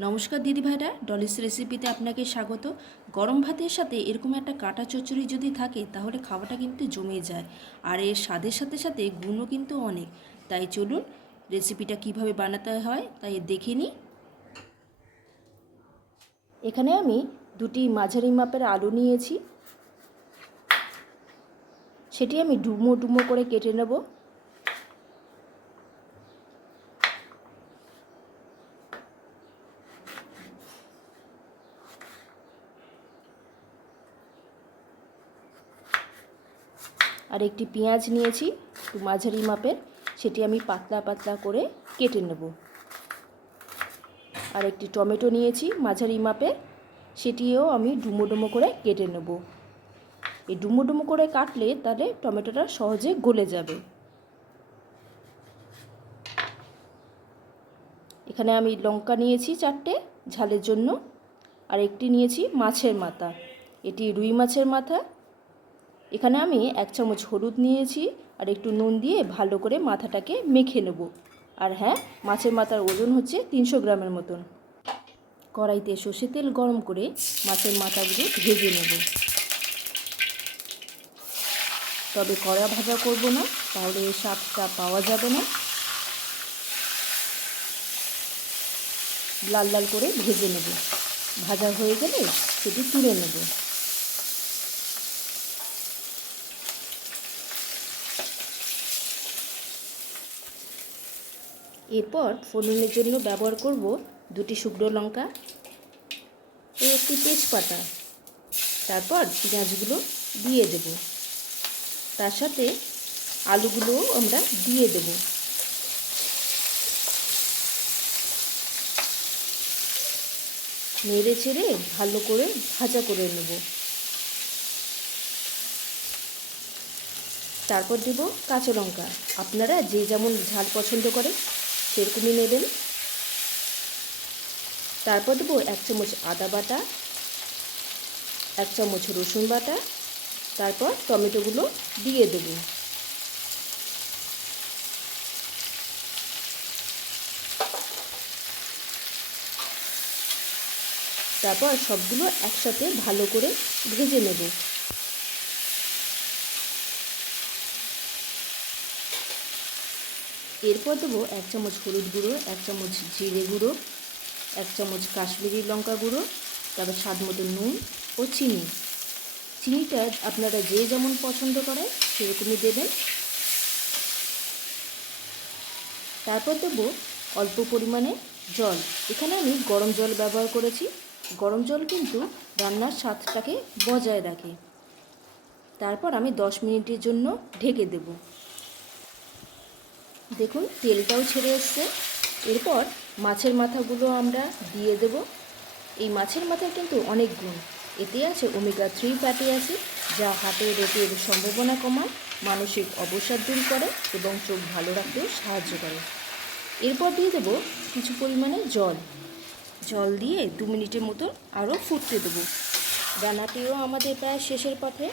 নমস্কার দিদি ভাইরা, ডলিস রেসিপিতে আপনাকে স্বাগত। গরম ভাতের সাথে এরকম একটা কাটা চচ্চড়ি যদি থাকে তাহলে খাওয়াটা কিন্তু জমে যায়। আর এর স্বাদের সাথে সাথে গুণও কিন্তু অনেক। তাই চলুন রেসিপিটা কিভাবে বানাতে হয় তাই দেখে নিই। এখানে আমি দুটি মাঝারি মাপের আলু নিয়েছি, সেটি আমি ডুমো ডুমো করে কেটে নেব। আর একটি পেঁয়াজ নিয়েছি একটু মাঝারি মাপের, সেটি আমি পাতলা পাতলা করে কেটে নেব। আর একটি টমেটো নিয়েছি মাঝারি মাপের, সেটিও আমি ডুমো ডুমো করে কেটে নেব। এই ডুমো ডুমো করে কাটলে তাহলে টমেটোটা সহজে গলে যাবে। এখানে আমি লঙ্কা নিয়েছি 4টে ঝালের জন্য। আর একটি নিয়েছি মাছের মাথা, এটি রুই মাছের মাথা। এখানে আমি 1 চামচ হলুদ নিয়েছি আর একটু নুন দিয়ে ভালো করে মাথাটাকে মেখে নেব। আর হ্যাঁ, মাছের মাথার ওজন হচ্ছে 300 গ্রামের মতন। কড়াইতে সর্ষের তেল গরম করে মাছের মাথাগুলো ভেজে নেব। তবে কড়া ভাজা করব না, তাহলে এই স্বাদটা পাওয়া যাবে না। লাল লাল করে ভেজে নেব। ভাজা হয়ে গেলে সেটি তুলে নেব। এরপর ফোড়নের জন্য ব্যবহার করব 2টি শুকনো লঙ্কা ও একটি তেজপাতা। তারপর পেঁয়াজগুলো দিয়ে দেব, তার সাথে আলুগুলোও আমরা দিয়ে দেব। নেড়ে ছেড়ে ভালো করে ভাজা করে নেব। তারপর দেব কাঁচা লঙ্কা। আপনারা যে যেমন ঝাল পছন্দ করেন সেরকমই নেবেন। তারপর দেব 1 চামচ আদা বাটা, 1 চামচ রসুন বাটা। তারপর টমেটোগুলো দিয়ে দেব। তারপর সবগুলো একসাথে ভালো করে ভেজে নেব। এরপর দেবো 1 চামচ হলুদ গুঁড়ো, 1 চামচ জিরে গুঁড়ো, 1 চামচ কাশ্মীরি লঙ্কা গুঁড়ো, তারপর স্বাদ মতো নুন ও চিনি। চিনিটা আপনারা যে যেমন পছন্দ করেন সেরকমই দেবেন। তারপর দেবো অল্প পরিমাণে জল। এখানে আমি গরম জল ব্যবহার করেছি। গরম জল কিন্তু রান্নার স্বাদটাকে বজায় রাখে। তারপর আমি 10 মিনিটের জন্য ঢেকে দেব। দেখুন তেলটাও ছেড়ে এসছে। এরপর মাছের মাথাগুলো আমরা দিয়ে দেব। এই মাছের মাথায় কিন্তু অনেক গুণ। এতে আছে ওমেগা 3 ফ্যাটি অ্যাসিড, যা হার্টের রোগের সম্ভাবনা কমায়, মানসিক অবসাদ দূর করে এবং চোখ ভালো রাখতেও সাহায্য করে। এরপর দিয়ে দেব কিছু পরিমাণে জল দিয়ে 2 মিনিটের মতো আরও ফুটতে দেবো। রান্নাটিও আমাদের প্রায় শেষের পথে।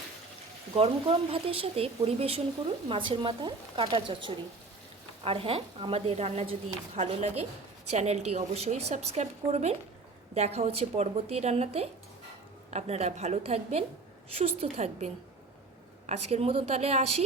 গরম গরম ভাতের সাথে পরিবেশন করুন মাছের মাথার কাটা চচ্চড়ি। আর হ্যাঁ, আমাদের রান্না যদি ভালো লাগে চ্যানেলটি অবশ্যই সাবস্ক্রাইব করবেন। দেখা হচ্ছে পরবর্তী রান্নাতে। আপনারা ভালো থাকবেন, সুস্থ থাকবেন। আজকের মতো তাহলে আসি।